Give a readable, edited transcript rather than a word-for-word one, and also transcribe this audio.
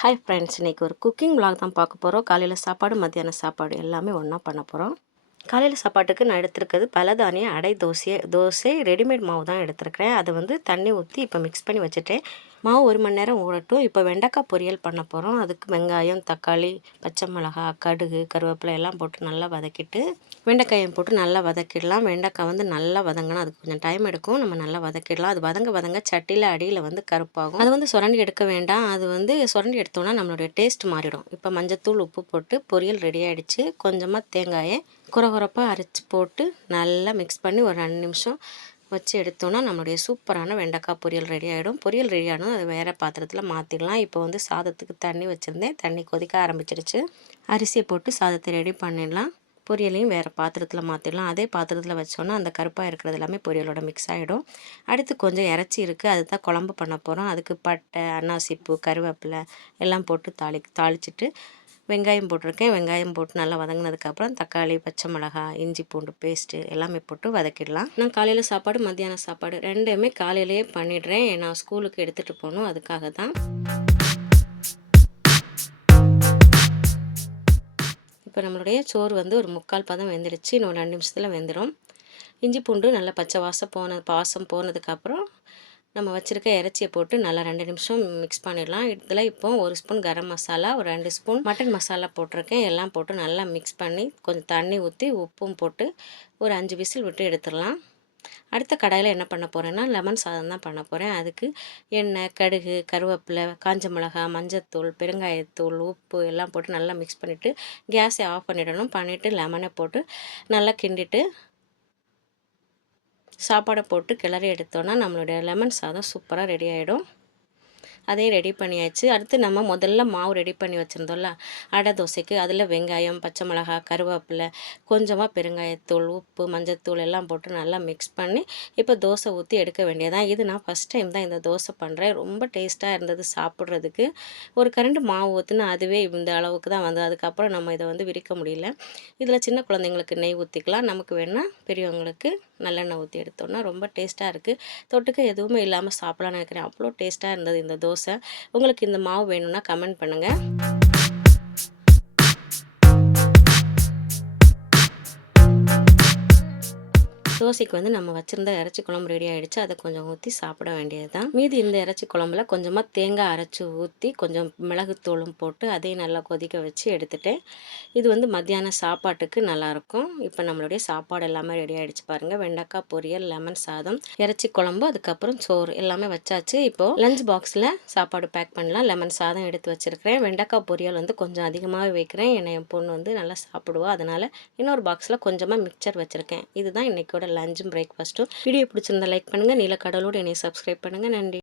Hi friends, இன்றைக்கி ஒரு cooking vlog தான் பார்க்க போகிறோம். காலையில் சாப்பாடு, மத்தியான சாப்பாடு எல்லாமே ஒன்றா பண்ண போகிறோம். காலையில் சாப்பாட்டுக்கு நான் எடுத்துருக்கிறது பலதானிய அடை தோசை ரெடிமேட் மாவு தான் எடுத்துருக்கிறேன். அதை வந்து தண்ணி ஊற்றி இப்போ மிக்ஸ் பண்ணி வச்சுட்டேன். மாவு 1 மணி நேரம் ஊறட்டும். இப்போ வெண்டைக்காய் பொரியல் பண்ண போகிறோம். அதுக்கு வெங்காயம், தக்காளி, பச்சை மிளகாய், கடுகு, கருவேப்பிலை எல்லாம் போட்டு நல்லா வதக்கிட்டு வெண்டைக்காயும் போட்டு நல்லா வதக்கிடலாம். வெண்டைக்காய் வந்து நல்லா வதங்கணும், அதுக்கு கொஞ்சம் டைம் எடுக்கும். நம்ம நல்லா வதக்கிடலாம். அது வதங்க சட்டியில் அடியில் வந்து கருப்பாகும். அது வந்து சுரண்டி எடுக்க வேண்டாம். அது வந்து சுரண்டி எடுத்தோன்னா நம்மளுடைய டேஸ்ட் மாறிடும். இப்போ மஞ்சத்தூள், உப்பு போட்டு பொரியல் ரெடி ஆகிடுச்சு. கொஞ்சமாக தேங்காயை குறகுறப்பாக அரைச்சி போட்டு நல்லா மிக்ஸ் பண்ணி ஒரு 2 நிமிஷம் வச்சு எடுத்தோன்னா நம்மளுடைய சூப்பரான வெண்டைக்காய் பொரியல் ரெடி ஆகிடும். பொரியல் ரெடி ஆனதும் அதை வேறு பாத்திரத்தில் மாற்றிடலாம். இப்போ வந்து சாதத்துக்கு தண்ணி வச்சுருந்தேன். தண்ணி கொதிக்க ஆரம்பிச்சிருச்சு. அரிசியை போட்டு சாதத்தை ரெடி பண்ணிடலாம். பொரியலையும் வேறு பாத்திரத்தில் மாற்றிடலாம். அதே பாத்திரத்தில் வச்சோன்னா அந்த கருப்பாக இருக்கிறது எல்லாமே பொரியலோட மிக்ஸ் ஆகிடும். அடுத்து கொஞ்சம் இறைச்சி இருக்குது, அதுதான் குழம்பு பண்ண போகிறோம். அதுக்கு பட்டை, அன்னாசிப்பூ, கருவேப்பிலை எல்லாம் போட்டு தாளிச்சிட்டு வெங்காயம் போட்டிருக்கேன். வெங்காயம் போட்டு நல்லா வதங்கினதுக்கப்புறம் தக்காளி, பச்சை மிளகாய், இஞ்சி பூண்டு பேஸ்ட்டு எல்லாமே போட்டு வதக்கிடலாம். நான் காலையில் சாப்பாடு, மத்தியான சாப்பாடு ரெண்டுமே காலையிலேயே பண்ணிடுறேன். நான் ஸ்கூலுக்கு எடுத்துகிட்டு போகணும், அதுக்காக தான். இப்போ நம்மளுடைய சோறு வந்து ஒரு 3/4 பதம் வெந்துடுச்சு. இன்னும் 2 நிமிஷத்தில் வெந்துடும். இஞ்சி பூண்டு நல்லா பச்சை வாசம் போனதுக்கப்புறம் நம்ம வச்சுருக்க இறைச்சியை போட்டு நல்லா 2 நிமிஷம் மிக்ஸ் பண்ணிடலாம். இதில் இப்போ 1 ஸ்பூன் கரம் மசாலா, ஒரு 2 ஸ்பூன் மட்டன் மசாலா போட்டிருக்கேன். எல்லாம் போட்டு நல்லா மிக்ஸ் பண்ணி கொஞ்சம் தண்ணி ஊற்றி உப்பும் போட்டு ஒரு 5 விசில் விட்டு எடுத்துடலாம். அடுத்த கடாயில் என்ன பண்ண போகிறேன்னா லெமன் சாதம் தான் பண்ண போகிறேன். அதுக்கு எண்ணெய், கடுகு, கருவேப்பிலை, காஞ்ச மிளகாய், மஞ்சத்தூள், பெருங்காயத்தூள், உப்பு எல்லாம் போட்டு நல்லா மிக்ஸ் பண்ணிவிட்டு கேஸை ஆஃப் பண்ணிடணும். பண்ணிவிட்டு லெமனை போட்டு நல்லா கிண்டிட்டு சாப்பாடை போட்டு கிளறி எடுத்தோன்னா நம்மளுடைய லெமன் சாதம் சூப்பராக ரெடி ஆகிடும். அதையும் ரெடி பண்ணியாச்சு. அடுத்து நம்ம முதல்ல மாவு ரெடி பண்ணி வச்சுருந்தோம்ல அடை தோசைக்கு, அதில் வெங்காயம், பச்சை மிளகாய், கருவேப்பிலை, கொஞ்சமாக பெருங்காயத்தூள், உப்பு, மஞ்சத்தூள் எல்லாம் போட்டு நல்லா மிக்ஸ் பண்ணி இப்போ தோசை ஊற்றி எடுக்க வேண்டியதான். இது நான் ஃபஸ்ட் டைம் தான் இந்த தோசை பண்ணுறேன். ரொம்ப டேஸ்ட்டாக இருந்தது சாப்பிட்றதுக்கு. ஒரு கரண்டு மாவு ஊற்றுனா அதுவே இந்த அளவுக்கு தான் வந்தது. அதுக்கப்புறம் நம்ம இதை வந்து விரிக்க முடியல. இதில் சின்ன குழந்தைங்களுக்கு நெய் ஊற்றிக்கலாம். நமக்கு வேணால் பெரியவங்களுக்கு நல்லெண்ணெய் ஊற்றி எடுத்தோன்னா ரொம்ப டேஸ்ட்டாக இருக்குது. தொட்டுக்க எதுவுமே இல்லாமல் சாப்பிட்லான்னு நினைக்கிறேன். அவ்வளோ டேஸ்ட்டாக இருந்தது இந்த தோசை. உங்களுக்கு இந்த மாவு வேணும்னா கமெண்ட் பண்ணுங்கள். தோசைக்கு வந்து நம்ம வச்சுருந்த இறைச்சி குழம்பு ரெடி ஆகிடுச்சு. அதை கொஞ்சம் ஊற்றி சாப்பிட வேண்டியது தான். மீதி இந்த இறைச்சி குழம்புல கொஞ்சமாக தேங்காய் அரைச்சி ஊற்றி கொஞ்சம் மிளகுத்தூளும் போட்டு அதையும் நல்லா கொதிக்க வச்சு எடுத்துட்டேன். இது வந்து மத்தியான சாப்பாட்டுக்கு நல்லாயிருக்கும். இப்போ நம்மளுடைய சாப்பாடு எல்லாமே ரெடி ஆகிடுச்சு பாருங்கள். வெண்டைக்காய் பொரியல், லெமன் சாதம், இறைச்சி குழம்பு, அதுக்கப்புறம் சோறு எல்லாமே வச்சாச்சு. இப்போது லஞ்ச் பாக்ஸில் சாப்பாடு பேக் பண்ணலாம். லெமன் சாதம் எடுத்து வச்சுருக்கிறேன். வெண்டைக்காய் பொரியல் வந்து கொஞ்சம் அதிகமாகவே வைக்கிறேன். என் பொண்ணு வந்து நல்லா சாப்பிடுவா. அதனால் இன்னொரு பாக்ஸில் கொஞ்சமாக மிக்சர் வச்சுருக்கேன். இதுதான் இன்றைக்கோட லஞ்சும் பிரேக்ஃபாஸ்ட்டும். வீடியோ பிடிச்சிருந்தா லைக் பண்ணுங்கள். நீலக்கடலோடு என்னை சப்ஸ்கிரைப் பண்ணுங்கள். நன்றி.